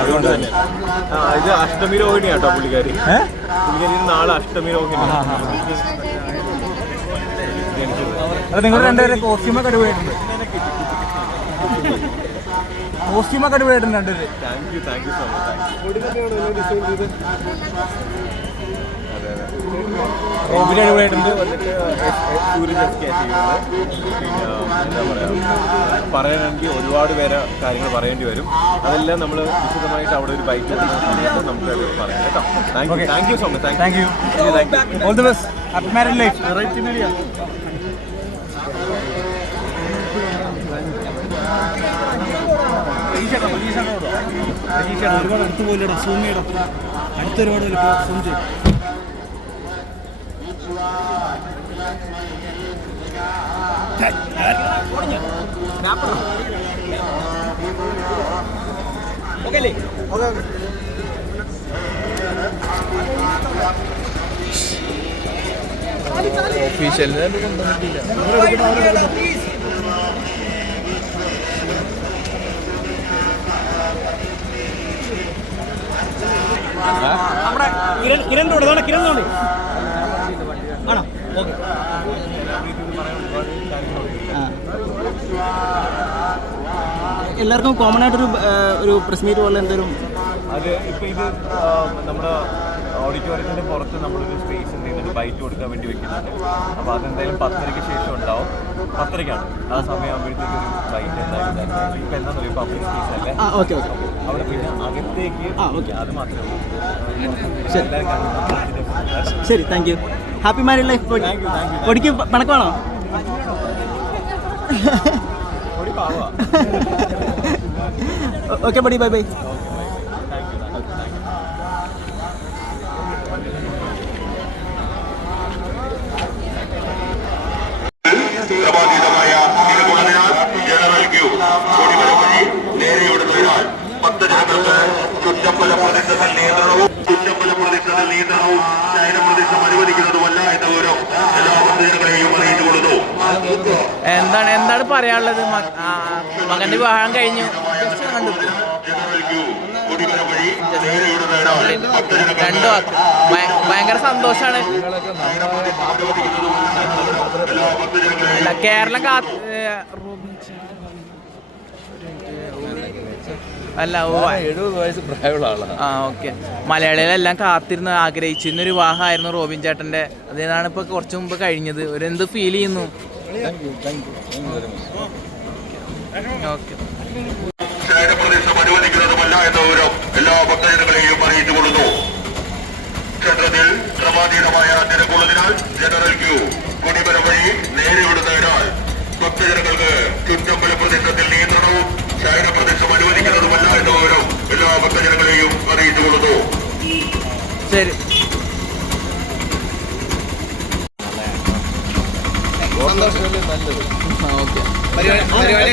അതുകൊണ്ട് തന്നെ. ഇത് അഷ്ടമി രോഹിണി കേട്ടോ പുള്ളിക്കാരി? പുള്ളിക്കാരി നാളെ അഷ്ടമി രോഹിണി. അത് നിങ്ങൾ രണ്ടുപേരും കോസ്റ്റ്യൂമൊക്കെ അടിപൊളിയായിട്ടുണ്ട് കോസ്റ്റ്യൂമൊക്കെ അടിപൊളിയായിട്ടുണ്ട് രണ്ടുപേര്. Thank you thank you so much അടിപൊളിയായിട്ടുണ്ട്. എന്താ പറയുക പറയാനാണെങ്കിൽ ഒരുപാട് പേരെ കാര്യങ്ങൾ പറയേണ്ടി വരും. അതെല്ലാം നമ്മൾ വിശദമായിട്ട് അവിടെ ഒരു ബൈക്ക് സമയത്ത് നമുക്ക് അത് പറയാം. കേട്ടോ? Thank you thank you so much thank thank you you thank you all the best happy married life ഒരുപാട് അടുത്ത് പോയില്ലടാ. സൂം ചെയ്യടാ അടുത്ത് ഒരുപാട് സൂം ചെയ്യും. നമ്മുടെ കിരൺ കിരൺ റോഡ് ഇതാണ് കിരൺ റോഡ് ആണോ ഓക്കെ എല്ലാവർക്കും കോമൺ ആയിട്ടൊരു ഒരു പ്രസ് മീറ്റ് പോലെ എന്തെങ്കിലും? അത് ഇപ്പോൾ ഇത് നമ്മുടെ ഓഡിറ്റോറിയത്തിന്റെ പുറത്ത് നമ്മളൊരു സ്പേസ് ഉണ്ട് ചെയ്യുന്നുണ്ട് ബൈറ്റ് കൊടുക്കാൻ വേണ്ടി വെക്കുന്നുണ്ട്. അപ്പോൾ അതെന്തായാലും പത്തരയ്ക്ക് ശേഷം ഉണ്ടാവും. പത്തരയ്ക്കാണ്. ആ സമയം ആകുമ്പോഴത്തേക്ക് ഒരു ബൈറ്റ് എന്തായാലും ഇപ്പം എന്താ പറയുക പബ്ലിക് സ്പേസ് അല്ലേ? ഓക്കെ ഓക്കെ അവിടെ പിന്നെ അകത്തേക്ക്. അത് മാത്രമേ ഉള്ളൂ. ശരി. Thank you happy married life you. പൊടിക്ക് പണക്കമാണോ? ഓക്കെ ബഡി ബൈ ബൈ ക്രമാതീതമായ തിരുകുളനാൽ ജനറൽ ക്യൂ കൊടിമരം വഴി നേരെയോടുന്നതിനാൽ ഭക്തജനങ്ങൾക്ക് ചുറ്റമ്പല പ്രദേശത്തിൽ നിയന്ത്രണവും ചുറ്റമ്പല പ്രദേശത്തിൽ നിയന്ത്രണവും ശയന പ്രദേശം അനുവദിക്കുന്നതുമല്ല എന്ന വിവരം എല്ലാ ഭക്തജനങ്ങളെയും അറിയിച്ചു കൊടുത്തു എന്താണ് എന്താണ് പറയാനുള്ളത്? മകന്റെ വിവാഹം കഴിഞ്ഞു. രണ്ടു ഭയങ്കര സന്തോഷാണ്. അല്ല കേരളം കാ അല്ല എഴുപത് വയസ്സ് പ്രായമുള്ള ആളാണ്. ആ ഓക്കെ. മലയാളികളെല്ലാം കാത്തിരുന്ന് ആഗ്രഹിച്ചിരുന്ന ഒരു വിവാഹമായിരുന്നു റോബിൻ ചേട്ടന്റെ അതിനാണ് ഇപ്പൊ കുറച്ചു മുമ്പ് കഴിഞ്ഞത്. ഒരു എന്ത് ഫീൽ ചെയ്യുന്നു? ഓക്കെ ശയന പ്രദേശം അനുവദിക്കുന്നതുമല്ല എന്ന വിവരം എല്ലാ ഭക്തജനങ്ങളെയും അറിയിച്ചു കൊടുത്തു ക്ഷേത്രത്തിൽ ക്രമാതീതമായ തിരക്കുള്ളതിനാൽ ജനറൽ ക്യൂ കൊടിമരം വഴി നേരെവിടുന്നതിനാൽ ഭക്തജനങ്ങൾക്ക് ചുറ്റമ്പല പ്രദേശത്തിൽ നിയന്ത്രണവും ശയന പ്രദേശം അനുവദിക്കുന്നതുമല്ല എന്ന വിവരം എല്ലാ ഭക്തജനങ്ങളെയും അറിയിച്ചു കൊടുത്തു സന്തോഷമല്ലേ നല്ലത്. ഓക്കെ. പരിപാടി